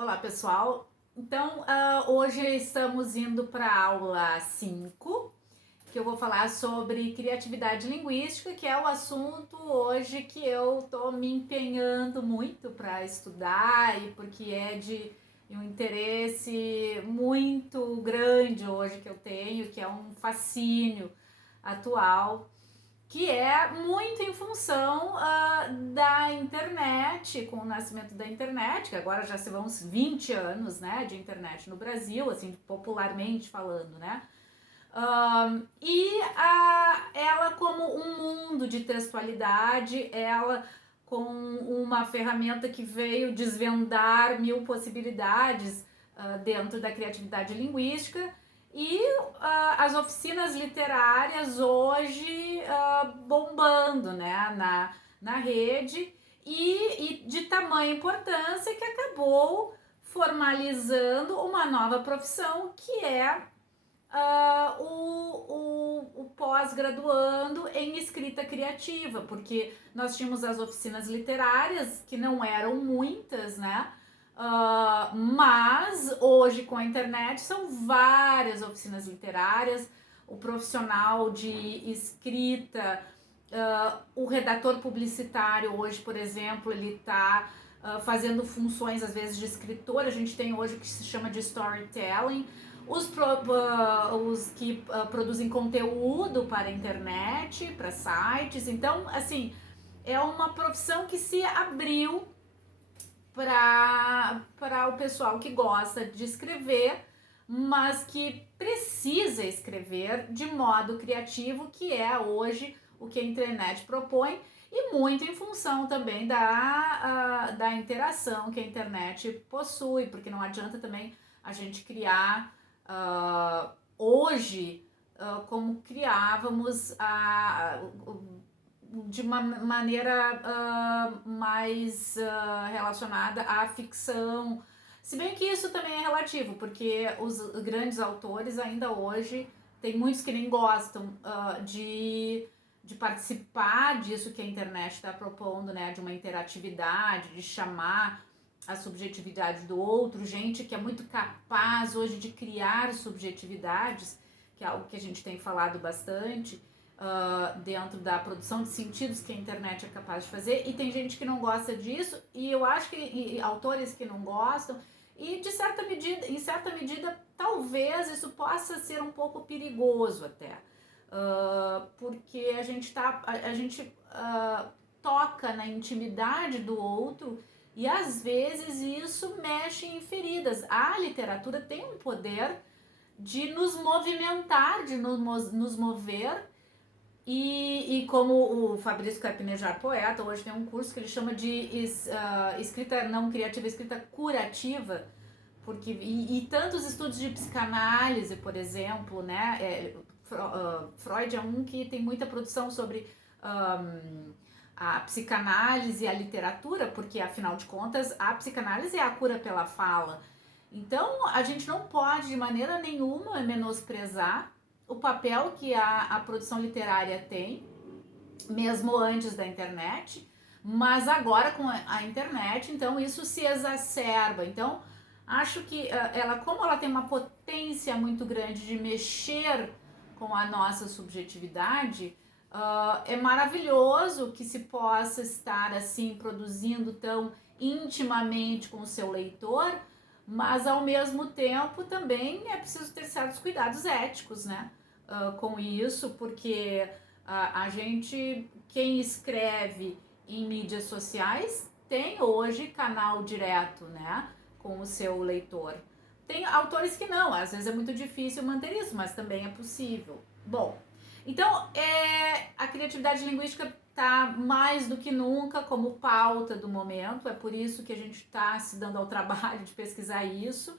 Olá, pessoal. Então, hoje estamos indo para a aula 5, que eu vou falar sobre criatividade linguística, que é o assunto hoje que eu estou me empenhando muito para estudar e porque é de um interesse muito grande hoje que eu tenho, que é um fascínio atual, que é muito em função da internet, com o nascimento da internet, que agora já se vão uns 20 anos, né, de internet no Brasil, assim, popularmente falando, né? Ela como um mundo de textualidade, ela com uma ferramenta que veio desvendar mil possibilidades dentro da criatividade linguística, e as oficinas literárias hoje bombando, né, na rede, e de tamanha importância que acabou formalizando uma nova profissão, que é o pós-graduando em escrita criativa, porque nós tínhamos as oficinas literárias, que não eram muitas, né? Mas hoje, com a internet, são várias oficinas literárias. O profissional de escrita, o redator publicitário hoje, por exemplo, ele está fazendo funções às vezes de escritor. A gente tem hoje o que se chama de storytelling, os que produzem conteúdo para a internet, para sites. Então, assim, é uma profissão que se abriu para o pessoal que gosta de escrever, mas que precisa escrever de modo criativo, que é hoje o que a internet propõe, e muito em função também da interação que a internet possui, porque não adianta também a gente criar hoje como criávamos de uma maneira mais relacionada à ficção. Se bem que isso também é relativo, porque os grandes autores ainda hoje, tem muitos que nem gostam de participar disso que a internet está propondo, né? De uma interatividade, de chamar a subjetividade do outro, gente que é muito capaz hoje de criar subjetividades, que é algo que a gente tem falado bastante, dentro da produção de sentidos que a internet é capaz de fazer, e tem gente que não gosta disso, e eu acho que autores que não gostam, e de certa medida, em certa medida, talvez isso possa ser um pouco perigoso até, porque a gente toca na intimidade do outro, e às vezes isso mexe em feridas. A literatura tem um poder de nos movimentar, de nos mover. E como o Fabrício Carpinejar, poeta, hoje tem um curso que ele chama de escrita não criativa, escrita curativa, porque e tantos estudos de psicanálise, por exemplo, né? Freud é um que tem muita produção sobre a psicanálise e a literatura, porque afinal de contas a psicanálise é a cura pela fala. Então a gente não pode de maneira nenhuma menosprezar o papel que a produção literária tem, mesmo antes da internet, mas agora com a internet, então isso se exacerba. Então acho que como ela tem uma potência muito grande de mexer com a nossa subjetividade, é maravilhoso que se possa estar assim produzindo tão intimamente com o seu leitor, mas ao mesmo tempo também é preciso ter certos cuidados éticos, né? Com isso, porque a gente, quem escreve em mídias sociais, tem hoje canal direto, né, com o seu leitor. Tem autores que não, às vezes é muito difícil manter isso, mas também é possível. Bom, então a criatividade linguística está mais do que nunca como pauta do momento, é por isso que a gente está se dando ao trabalho de pesquisar isso,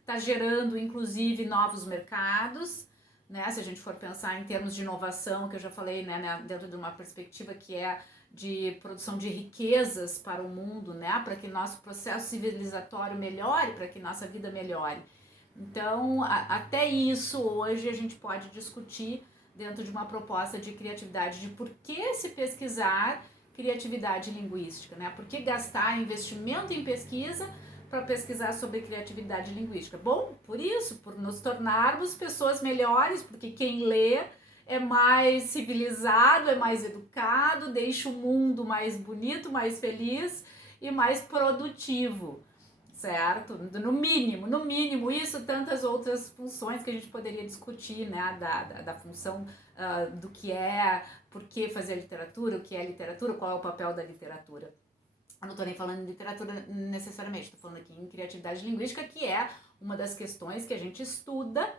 está gerando inclusive novos mercados, né? Se a gente for pensar em termos de inovação, que eu já falei, né, dentro de uma perspectiva que é de produção de riquezas para o mundo, né, para que nosso processo civilizatório melhore, para que nossa vida melhore. Então, até isso hoje a gente pode discutir dentro de uma proposta de criatividade, de por que se pesquisar criatividade linguística, né? Por que gastar investimento em pesquisa para pesquisar sobre criatividade linguística? Bom, por isso, por nos tornarmos pessoas melhores, porque quem lê é mais civilizado, é mais educado, deixa o mundo mais bonito, mais feliz e mais produtivo, certo? No mínimo, isso, tantas outras funções que a gente poderia discutir, né, da função do que é, por que fazer literatura, o que é literatura, qual é o papel da literatura. Eu não estou nem falando em literatura necessariamente, estou falando aqui em criatividade linguística, que é uma das questões que a gente estuda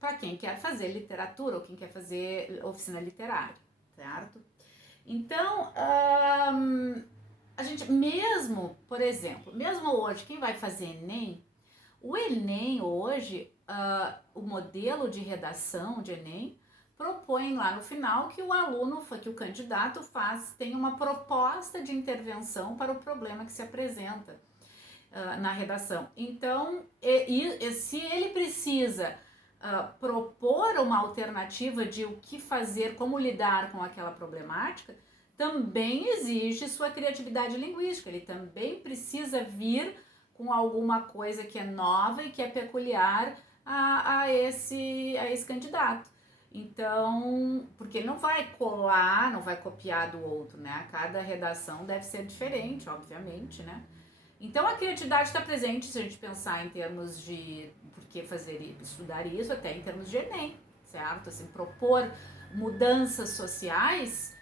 para quem quer fazer literatura ou quem quer fazer oficina literária, certo? Então, a gente mesmo, por exemplo, mesmo hoje, quem vai fazer Enem, o Enem hoje, o modelo de redação de Enem, propõe lá no final que o aluno, que o candidato tem uma proposta de intervenção para o problema que se apresenta na redação. Então, se ele precisa propor uma alternativa de o que fazer, como lidar com aquela problemática, também exige sua criatividade linguística, ele também precisa vir com alguma coisa que é nova e que é peculiar a esse candidato. Então, porque ele não vai colar, não vai copiar do outro, né? Cada redação deve ser diferente, obviamente, né? Então, a criatividade está presente se a gente pensar em termos de por que estudar isso, até em termos de Enem, certo? Assim, propor mudanças sociais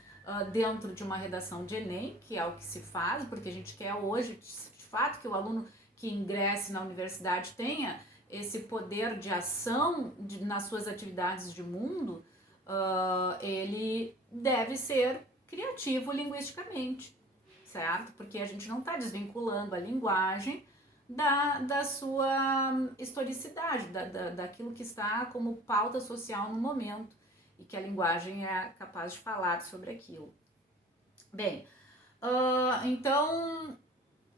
dentro de uma redação de Enem, que é o que se faz, porque a gente quer hoje, de fato, que o aluno que ingresse na universidade tenha esse poder de ação nas suas atividades de mundo, ele deve ser criativo linguisticamente, certo? Porque a gente não está desvinculando a linguagem da sua historicidade, daquilo que está como pauta social no momento e que a linguagem é capaz de falar sobre aquilo. Bem, então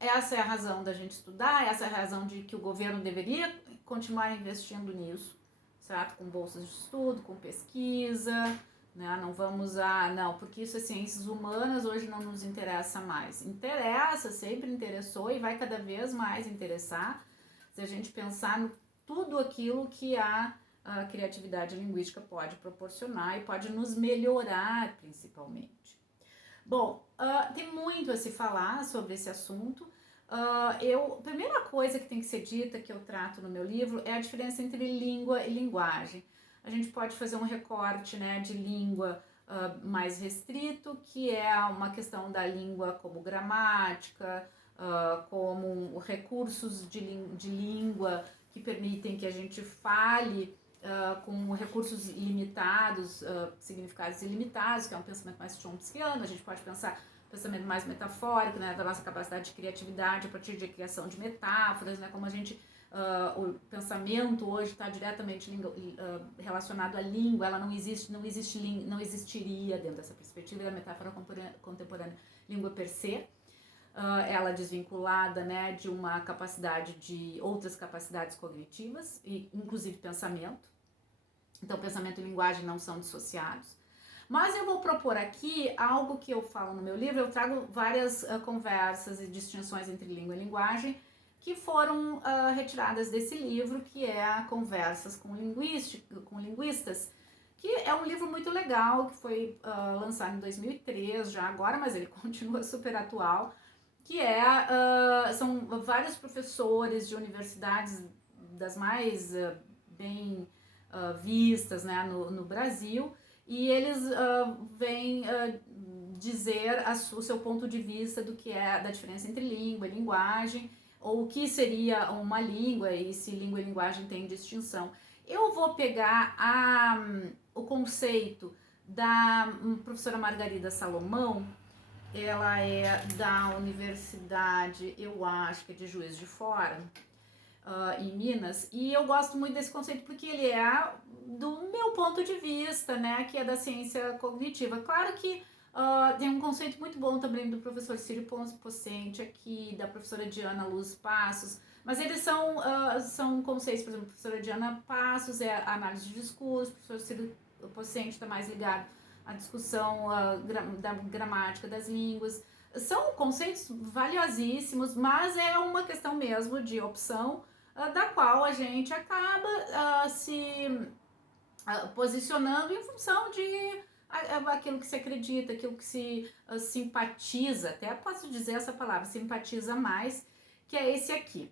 essa é a razão da gente estudar, essa é a razão de que o governo deveria continuar investindo nisso, certo? Com bolsas de estudo, com pesquisa, né? Não vamos não, porque isso é ciências humanas, hoje não nos interessa mais. Interessa, sempre interessou e vai cada vez mais interessar se a gente pensar no tudo aquilo que a criatividade linguística pode proporcionar e pode nos melhorar, principalmente. Bom, tem muito a se falar sobre esse assunto. A primeira coisa que tem que ser dita, que eu trato no meu livro, é a diferença entre língua e linguagem. A gente pode fazer um recorte, né, de língua mais restrito, que é uma questão da língua como gramática, como recursos de língua que permitem que a gente fale com recursos limitados, significados ilimitados, que é um pensamento mais chomskiano. A gente pode pensar pensamento mais metafórico, né, da nossa capacidade de criatividade a partir de criação de metáforas, né, como a gente, o pensamento hoje está diretamente relacionado à língua, ela não existiria dentro dessa perspectiva da metáfora contemporânea, língua per se, ela desvinculada, né, de uma capacidade de outras capacidades cognitivas, e inclusive pensamento. Então, pensamento e linguagem não são dissociados. Mas eu vou propor aqui algo que eu falo no meu livro, eu trago várias conversas e distinções entre língua e linguagem que foram retiradas desse livro, que é Conversas com Linguistas, que é um livro muito legal, que foi lançado em 2003 já agora, mas ele continua super atual, que são vários professores de universidades das mais bem vistas, né, no Brasil, e eles vêm dizer o seu ponto de vista do que é da diferença entre língua e linguagem, ou o que seria uma língua e se língua e linguagem têm distinção. Eu vou pegar o conceito da professora Margarida Salomão. Ela é da Universidade, eu acho que é de Juiz de Fora, em Minas, e eu gosto muito desse conceito porque ele é do meu ponto de vista, né, que é da ciência cognitiva. Claro que tem um conceito muito bom também do professor Círio Pocente aqui, da professora Diana Luz Passos, mas eles são conceitos, por exemplo, a professora Diana Passos é a análise de discurso, o professor Círio Pocente está mais ligado à discussão da gramática das línguas. São conceitos valiosíssimos, mas é uma questão mesmo de opção, da qual a gente acaba se posicionando em função de aquilo que se acredita, aquilo que se simpatiza, até posso dizer essa palavra, simpatiza mais, que é esse aqui.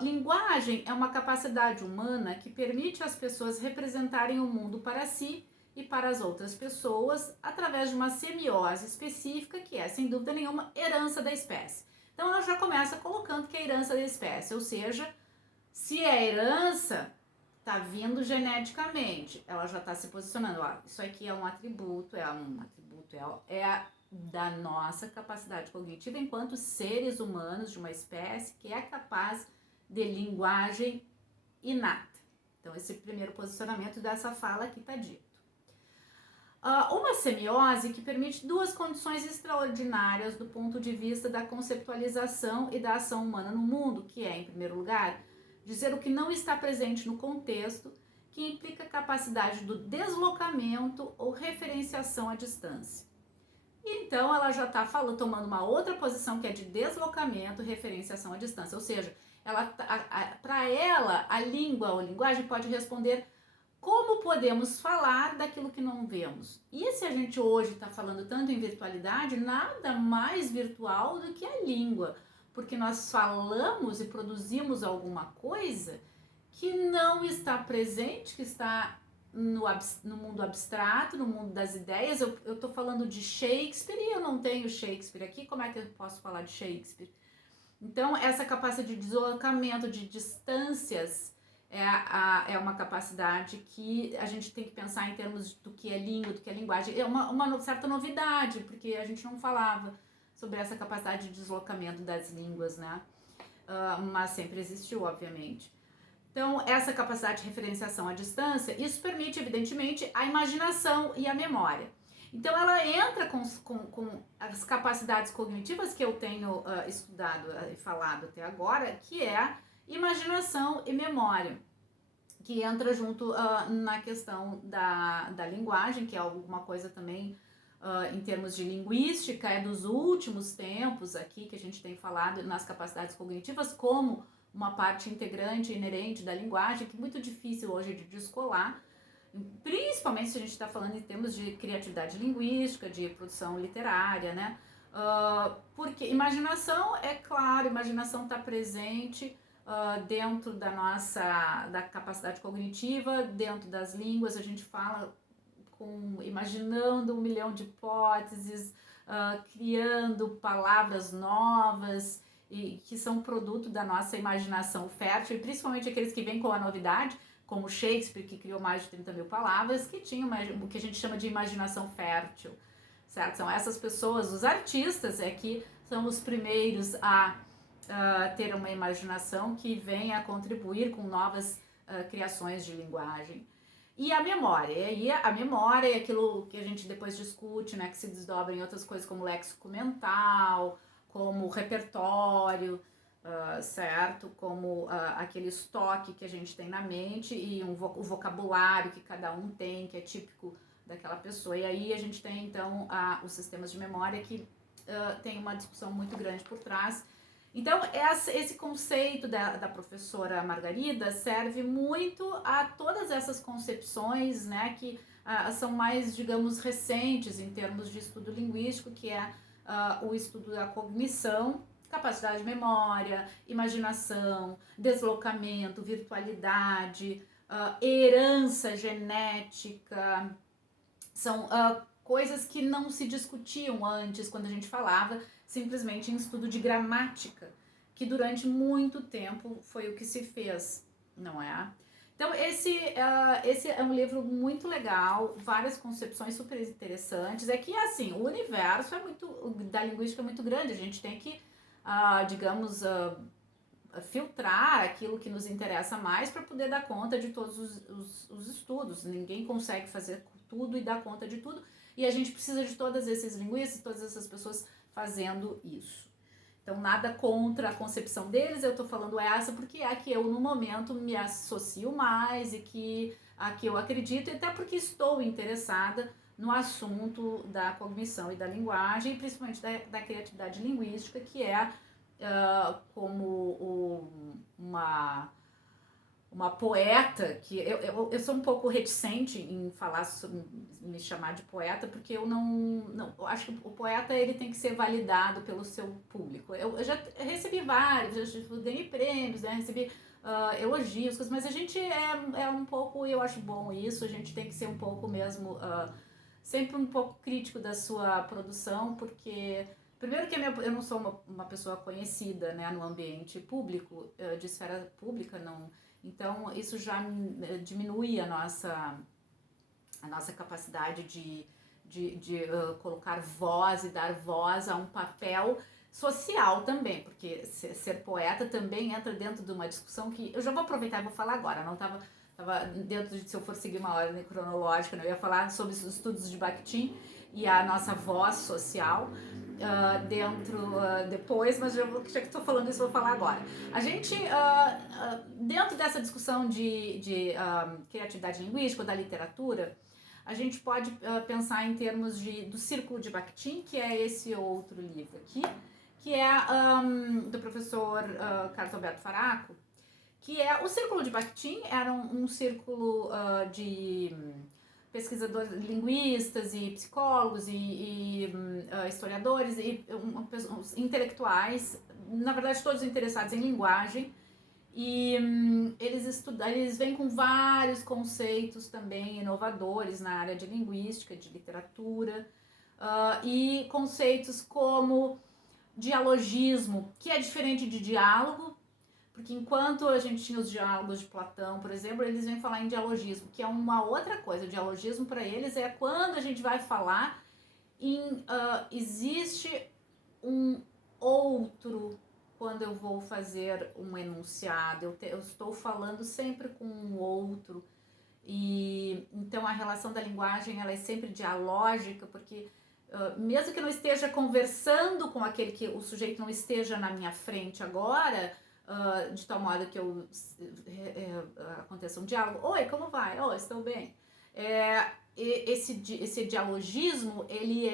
Linguagem é uma capacidade humana que permite às pessoas representarem o mundo para si e para as outras pessoas através de uma semiose específica que é, sem dúvida nenhuma, herança da espécie. Então ela já começa colocando que é herança da espécie, ou seja, se é herança, está vindo geneticamente, ela já está se posicionando, ó, isso aqui é um atributo, é da nossa capacidade cognitiva enquanto seres humanos de uma espécie que é capaz de linguagem inata. Então esse primeiro posicionamento dessa fala aqui está dito. Uma semiose que permite duas condições extraordinárias do ponto de vista da conceptualização e da ação humana no mundo, que é, em primeiro lugar, dizer o que não está presente no contexto, que implica a capacidade do deslocamento ou referenciação à distância. E então ela já está tomando uma outra posição que é de deslocamento e referenciação à distância, ou seja, para ela a língua ou linguagem pode responder como podemos falar daquilo que não vemos. E se a gente hoje está falando tanto em virtualidade, nada mais virtual do que a língua, porque nós falamos e produzimos alguma coisa que não está presente, que está no mundo abstrato, no mundo das ideias. Eu estou falando de Shakespeare e eu não tenho Shakespeare aqui, como é que eu posso falar de Shakespeare? Então, essa capacidade de deslocamento, de distâncias, é uma capacidade que a gente tem que pensar em termos do que é língua, do que é linguagem. É uma certa novidade, porque a gente não falava sobre essa capacidade de deslocamento das línguas, né? Mas sempre existiu, obviamente. Então, essa capacidade de referenciação à distância, isso permite, evidentemente, a imaginação e a memória. Então, ela entra com as capacidades cognitivas que eu tenho estudado e falado até agora, que é imaginação e memória, que entra junto na questão da linguagem, que é alguma coisa também em termos de linguística, é dos últimos tempos aqui que a gente tem falado nas capacidades cognitivas como uma parte integrante, inerente da linguagem, que é muito difícil hoje de descolar, principalmente se a gente está falando em termos de criatividade linguística, de produção literária, né? Porque imaginação, é claro, imaginação está presente dentro da capacidade cognitiva, dentro das línguas, a gente fala imaginando 1 milhão de hipóteses, criando palavras novas, e que são produto da nossa imaginação fértil, e principalmente aqueles que vêm com a novidade, como Shakespeare, que criou mais de 30 mil palavras, que tinham o que a gente chama de imaginação fértil, certo? São essas pessoas, os artistas, que são os primeiros a ter uma imaginação que vem a contribuir com novas criações de linguagem. E a memória, a memória é aquilo que a gente depois discute, né, que se desdobra em outras coisas como léxico mental, como repertório, certo? Como aquele estoque que a gente tem na mente e o vocabulário que cada um tem, que é típico daquela pessoa. E aí a gente tem, então, os sistemas de memória que tem uma discussão muito grande por trás. Então, esse conceito da professora Margarida serve muito a todas essas concepções, né, que são mais, digamos, recentes em termos de estudo linguístico, que é o estudo da cognição, capacidade de memória, imaginação, deslocamento, virtualidade, herança genética. São coisas que não se discutiam antes, quando a gente falava simplesmente em estudo de gramática, que durante muito tempo foi o que se fez, não é? Então, esse é um livro muito legal, várias concepções super interessantes. É que, assim, o universo da linguística é muito grande, a gente tem que, digamos, filtrar aquilo que nos interessa mais para poder dar conta de todos os estudos. Ninguém consegue fazer tudo e dar conta de tudo, e a gente precisa de todos esses linguistas, todas essas pessoas fazendo isso. Então, nada contra a concepção deles, eu estou falando essa porque é a que eu, no momento, me associo mais e a que eu acredito, e até porque estou interessada no assunto da cognição e da linguagem, principalmente da criatividade linguística, que é uma poeta, que eu sou um pouco reticente em falar sobre, me chamar de poeta, porque eu eu acho que o poeta ele tem que ser validado pelo seu público. Eu já recebi vários, já ganhei prêmios, né, recebi elogios, mas a gente é um pouco, eu acho bom isso, a gente tem que ser um pouco mesmo, sempre um pouco crítico da sua produção, porque primeiro que eu não sou uma pessoa conhecida, né, no ambiente público, de esfera pública, não. Então, isso já diminui a nossa capacidade de colocar voz e dar voz a um papel social também, porque ser poeta também entra dentro de uma discussão que eu já vou aproveitar e vou falar agora, não estava dentro de, se eu for seguir uma ordem cronológica, né, eu ia falar sobre os estudos de Bakhtin e a nossa voz social, depois, mas já que estou falando isso, vou falar agora. A gente, dentro dessa discussão de criatividade linguística ou da literatura, a gente pode pensar em termos do Círculo de Bakhtin, que é esse outro livro aqui, que é do professor Carlos Alberto Faraco, que é o Círculo de Bakhtin, era um círculo de pesquisadores, linguistas e psicólogos e historiadores e intelectuais, na verdade todos interessados em linguagem, e eles vêm com vários conceitos também inovadores na área de linguística, de literatura, e conceitos como dialogismo, que é diferente de diálogo, porque enquanto a gente tinha os diálogos de Platão, por exemplo, eles vêm falar em dialogismo, que é uma outra coisa. O dialogismo para eles é quando a gente vai falar em existe um outro quando eu vou fazer um enunciado. Eu estou falando sempre com um outro. E então a relação da linguagem ela é sempre dialógica, porque mesmo que eu não esteja conversando com aquele que o sujeito não esteja na minha frente agora, de tal modo que aconteça um diálogo. Oi, como vai? Oh, estou bem. Esse dialogismo, ele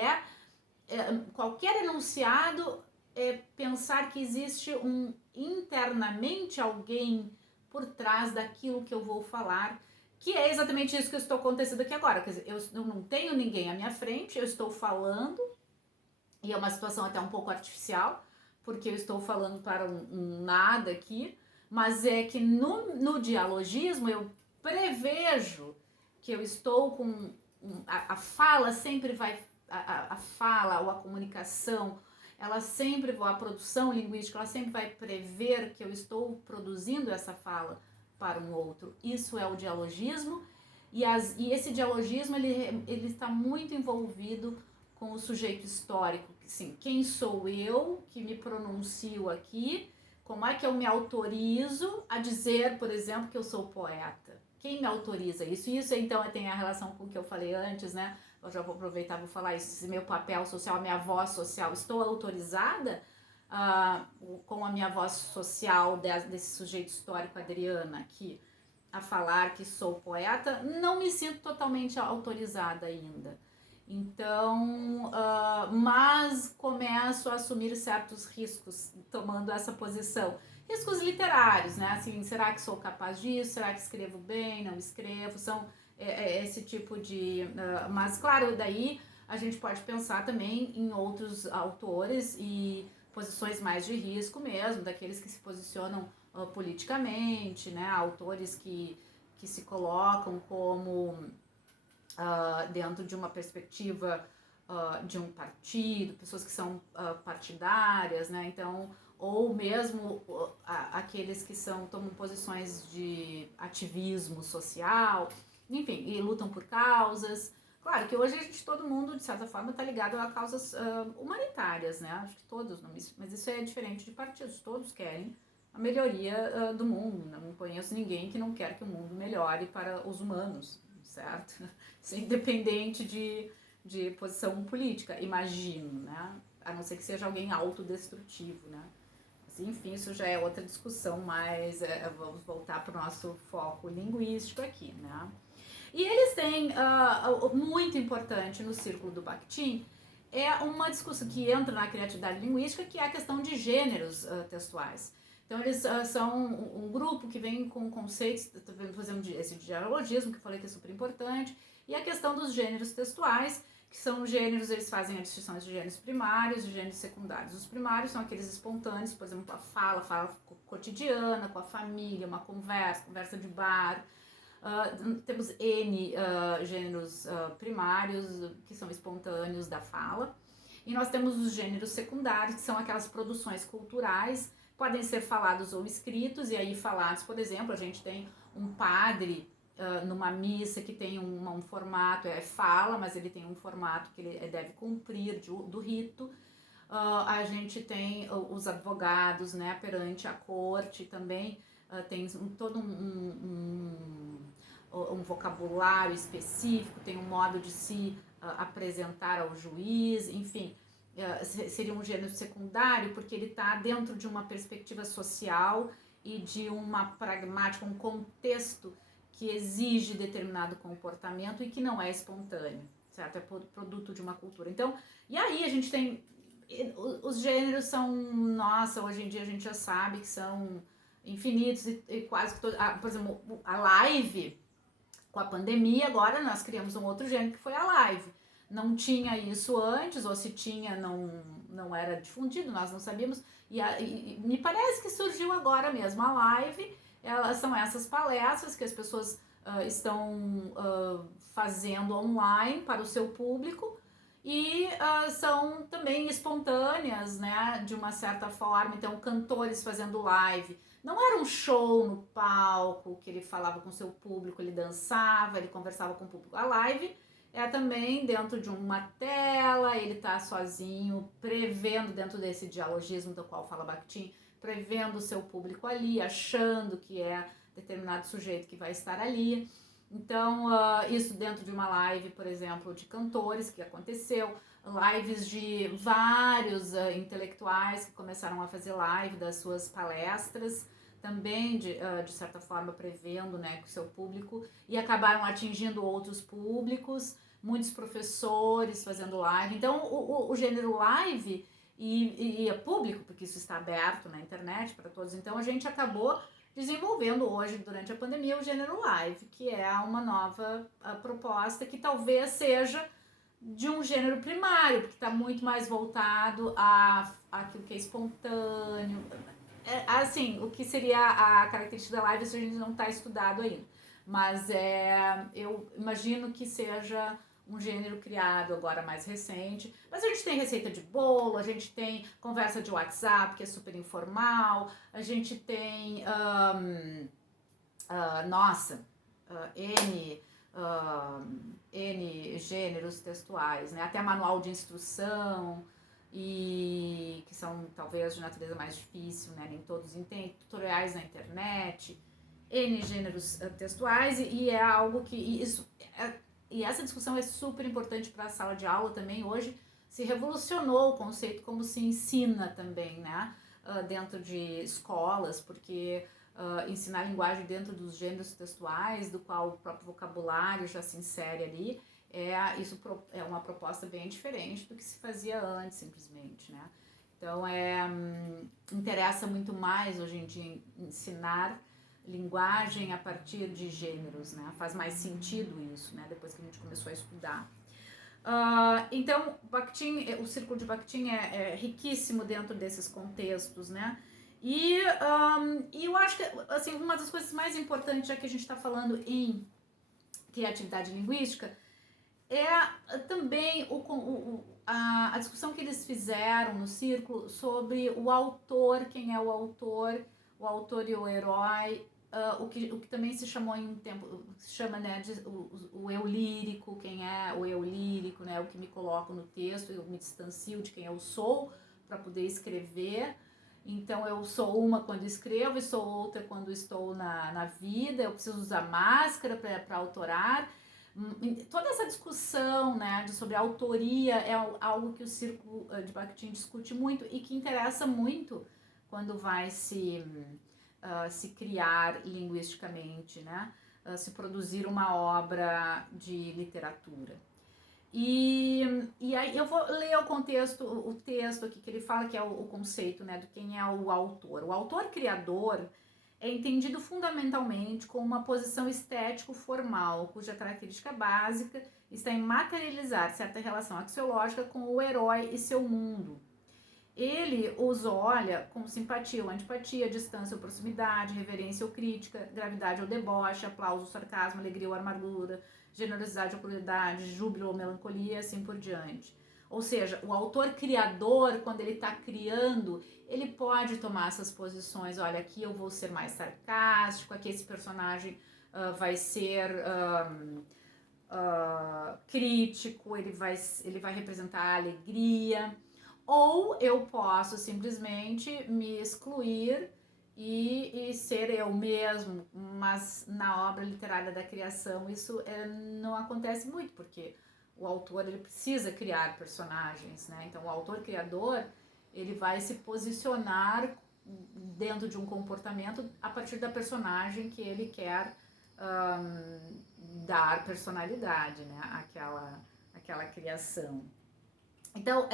qualquer enunciado pensar que existe internamente alguém por trás daquilo que eu vou falar, que é exatamente isso que está acontecendo aqui agora. Quer dizer, eu não tenho ninguém à minha frente, eu estou falando, e é uma situação até um pouco artificial, porque eu estou falando para um nada aqui, mas é que no dialogismo eu prevejo que eu estou com... A fala sempre vai... A fala ou a comunicação, ela sempre, a produção linguística, ela sempre vai prever que eu estou produzindo essa fala para um outro. Isso é o dialogismo, e esse dialogismo ele está muito envolvido com o sujeito histórico, assim, quem sou eu que me pronuncio aqui, como é que eu me autorizo a dizer, por exemplo, que eu sou poeta? Quem me autoriza isso? Isso então tem a relação com o que eu falei antes, né? Eu já vou aproveitar e vou falar isso, esse meu papel social, minha voz social, estou autorizada com a minha voz social desse sujeito histórico Adriana aqui a falar que sou poeta? Não me sinto totalmente autorizada ainda. Então, mas começo a assumir certos riscos tomando essa posição. Riscos literários, né? Assim, será que sou capaz disso? Será que escrevo bem? Não escrevo? São esse tipo de... mas, claro, daí a gente pode pensar também em outros autores e posições mais de risco mesmo, daqueles que se posicionam politicamente, né? Autores que se colocam como... dentro de uma perspectiva de um partido, pessoas que são partidárias, né? Então, ou mesmo aqueles que tomam posições de ativismo social, enfim, e lutam por causas. Claro que hoje todo mundo, de certa forma, está ligado a causas humanitárias, né? Acho que todos, mas isso é diferente de partidos, todos querem a melhoria do mundo. Não conheço ninguém que não quer que o mundo melhore para os humanos, certo? Independente de posição política, imagino, né? A não ser que seja alguém autodestrutivo, né? Mas, enfim, isso já é outra discussão, mas vamos voltar para o nosso foco linguístico aqui, né? E eles têm, muito importante no círculo do Bakhtin, é uma discussão que entra na criatividade linguística, que é a questão de gêneros textuais. Então, eles são um grupo que vem com conceitos, por exemplo, esse dialogismo, que eu falei que é super importante, e a questão dos gêneros textuais, que são gêneros, eles fazem a distinção de gêneros primários e gêneros secundários. Os primários são aqueles espontâneos, por exemplo, a fala cotidiana, com a família, uma conversa de bar. Temos N gêneros primários, que são espontâneos da fala. E nós temos os gêneros secundários, que são aquelas produções culturais, podem ser falados ou escritos, e aí falados, por exemplo, a gente tem um padre numa missa que tem um formato, fala, mas ele tem um formato que ele deve cumprir do rito. A gente tem os advogados, né, perante a corte também, tem todo um vocabulário específico, tem um modo de se apresentar ao juiz, enfim, seria um gênero secundário porque ele está dentro de uma perspectiva social e de uma pragmática, um contexto que exige determinado comportamento e que não é espontâneo, certo? É produto de uma cultura. Então, e aí a gente tem, os gêneros são, nossa, hoje em dia a gente já sabe que são infinitos e quase todos, por exemplo, a live, com a pandemia, agora nós criamos um outro gênero que foi a live. Não tinha isso antes, ou se tinha, não era difundido, nós não sabíamos. E me parece que surgiu agora mesmo a live. São essas palestras que as pessoas estão fazendo online para o seu público e são também espontâneas, né, de uma certa forma. Então, cantores fazendo live. Não era um show no palco que ele falava com o seu público, ele dançava, ele conversava com o público. A live é também dentro de uma tela, ele tá sozinho, prevendo dentro desse dialogismo do qual fala Bakhtin, prevendo o seu público ali, achando que é determinado sujeito que vai estar ali. Então, isso dentro de uma live, por exemplo, de cantores, que aconteceu, lives de vários intelectuais que começaram a fazer live das suas palestras, também de certa forma prevendo, né, com o seu público, e acabaram atingindo outros públicos, muitos professores fazendo live. Então, o gênero live e é público, porque isso está aberto na internet para todos, então a gente acabou desenvolvendo hoje, durante a pandemia, o gênero live, que é uma nova proposta que talvez seja de um gênero primário, porque está muito mais voltado àquilo que é espontâneo. Assim, o que seria a característica da live, isso a gente não está estudado ainda. Mas eu imagino que seja um gênero criado agora mais recente. Mas a gente tem receita de bolo, a gente tem conversa de WhatsApp, que é super informal, a gente tem, N gêneros textuais, né? Até manual de instrução, e que são talvez de natureza mais difícil, né? Nem todos entendem, tutoriais na internet, N gêneros textuais, e é algo que e essa discussão é super importante para a sala de aula também. Hoje se revolucionou o conceito como se ensina também, né? Dentro de escolas, porque ensinar linguagem dentro dos gêneros textuais, do qual o próprio vocabulário já se insere ali, isso é uma proposta bem diferente do que se fazia antes, simplesmente, né? Então, interessa muito mais hoje em dia ensinar linguagem a partir de gêneros, né? Faz mais sentido isso, né? Depois que a gente começou a estudar. Então, Bakhtin, o círculo de Bakhtin é riquíssimo dentro desses contextos, né? E eu acho que, assim, uma das coisas mais importantes, já que a gente está falando em criatividade linguística, é também a discussão que eles fizeram no círculo sobre o autor, quem é o autor e o herói, o que também se chamou em um tempo, se chama, né, de, o eu lírico, quem é o eu lírico, né, o que me coloco no texto, eu me distancio de quem eu sou para poder escrever. Então eu sou uma quando escrevo e sou outra quando estou na vida, eu preciso usar máscara para autorar. Toda essa discussão, né, sobre a autoria é algo que o Círculo de Bakhtin discute muito e que interessa muito quando vai se criar linguisticamente, né? se produzir uma obra de literatura. E aí eu vou ler o texto aqui que ele fala, que é o conceito, né, do quem é o autor. O autor-criador é entendido fundamentalmente como uma posição estético-formal, cuja característica básica está em materializar certa relação axiológica com o herói e seu mundo. Ele os olha com simpatia ou antipatia, distância ou proximidade, reverência ou crítica, gravidade ou deboche, aplauso ou sarcasmo, alegria ou amargura, generosidade ou crueldade, júbilo ou melancolia e assim por diante. Ou seja, o autor criador, quando ele está criando, ele pode tomar essas posições. Olha, aqui eu vou ser mais sarcástico, aqui esse personagem vai ser crítico, ele vai representar a alegria. Ou eu posso simplesmente me excluir e ser eu mesmo, mas na obra literária da criação isso não acontece muito, porque o autor ele precisa criar personagens, né? Então o autor-criador ele vai se posicionar dentro de um comportamento a partir da personagem que ele quer dar personalidade, né? Aquela criação. Então,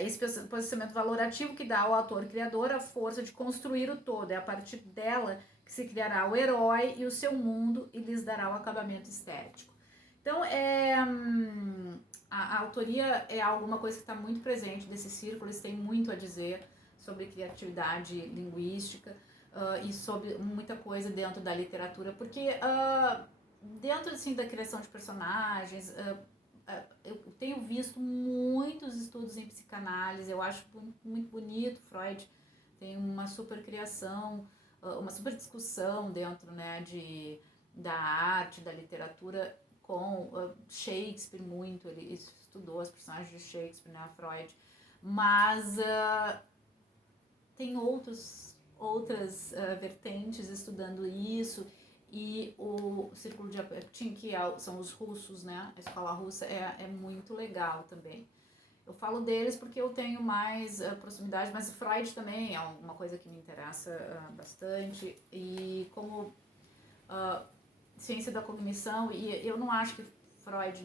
esse posicionamento valorativo que dá ao autor-criador a força de construir o todo. É a partir dela que se criará o herói e o seu mundo e lhes dará o acabamento estético. Então, a autoria é alguma coisa que está muito presente nesse círculo, eles têm muito a dizer sobre criatividade linguística e sobre muita coisa dentro da literatura, porque dentro assim, da criação de personagens, eu tenho visto muitos estudos em psicanálise, eu acho muito bonito. Freud tem uma super criação, uma super discussão dentro, né, da arte, da literatura, com Shakespeare muito, ele estudou as personagens de Shakespeare, né, Freud, mas tem outras vertentes estudando isso. E o Círculo de Apeptin, que são os russos, né? A escola russa é muito legal também. Eu falo deles porque eu tenho mais proximidade, mas Freud também é uma coisa que me interessa bastante. E como ciência da cognição, e eu não acho que Freud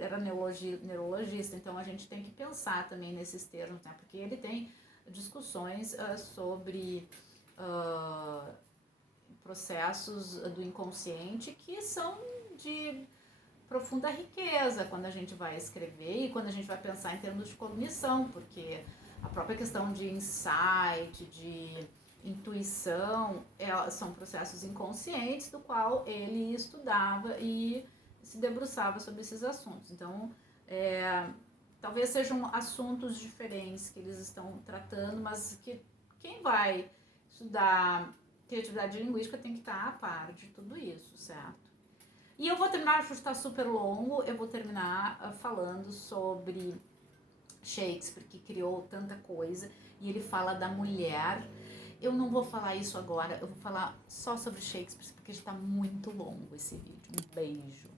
era neurologista, então a gente tem que pensar também nesses termos, né? Porque ele tem discussões sobre processos do inconsciente que são de profunda riqueza quando a gente vai escrever e quando a gente vai pensar em termos de cognição, porque a própria questão de insight, de intuição, são processos inconscientes do qual ele estudava e se debruçava sobre esses assuntos. Então, talvez sejam assuntos diferentes que eles estão tratando, mas que quem vai estudar criatividade linguística tem que estar a par de tudo isso, certo? E eu vou terminar, acho que está super longo, eu vou terminar falando sobre Shakespeare, que criou tanta coisa, e ele fala da mulher. Eu não vou falar isso agora, eu vou falar só sobre Shakespeare, porque já está muito longo esse vídeo. Um beijo!